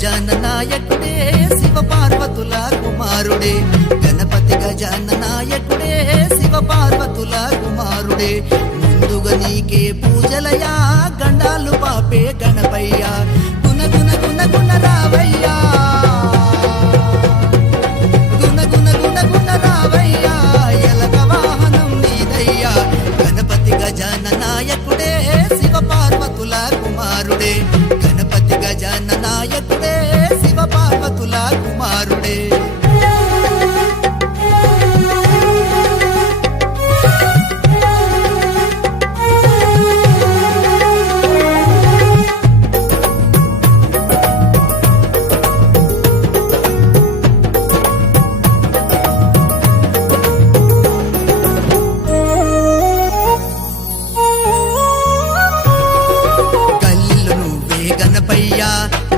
గజాననాయకుడే శివ పార్వతుల కుమారుడే గణపతి గజాననాయకుడే శివ పార్వతుల కుమారుడే ముందుగా నీకే పూజలయా గండాలు పాపే గణపయ్యా గుణ గుణ గుణ గుణ రావయ్యా గుణ గుణ గుణ గుణ రావయ్యా ఎలక వాహనం నీదయ్యా గణపతి గజాననాయకుడే శివ పార్వతుల కుమారుడే గణపతి గజాననాయకుడే శివ పార్వతుల కుమారుడే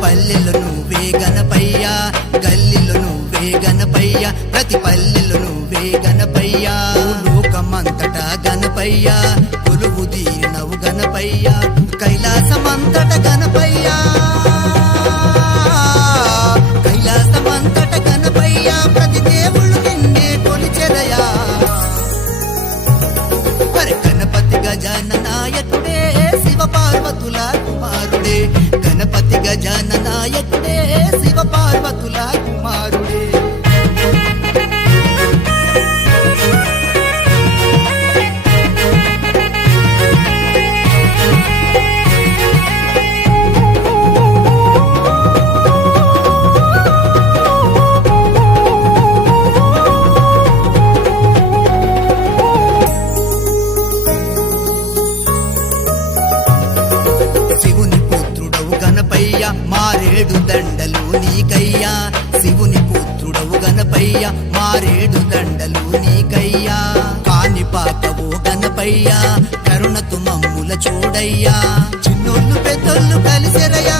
పల్లెలు నువ్వే గణపయ్యా గల్లీలో నువ్వే గణపయ్యా ప్రతి పల్లెలు నువ్వే గణపయ్యా లోకమంతటా గణపయ్యా కొలువు తీరినవు గణపయ్యా కైలాసమంతట గణపయ్యా కైలాసమంతట గణపయ్యా ప్రతి దేవుళ్ళు నిన్నే కొలిచెదయా మరి గణపతి గజాననాయకుడే శివ పార్వతుల కుమారుడే గణపతి గజాననాయకుడే శివ పార్వతుల కుమారుడే మారేడు దండలు నీకయ్యా శివుని పుత్రుడవు గణపయ్యా మారేడు దండలు నీకయ్యా కాని పాపవో గణపయ్యా కరుణతు మమ్ముల చూడయ్యా చిన్నోళ్ళు పెద్దోళ్ళు కలిసెరయ్యా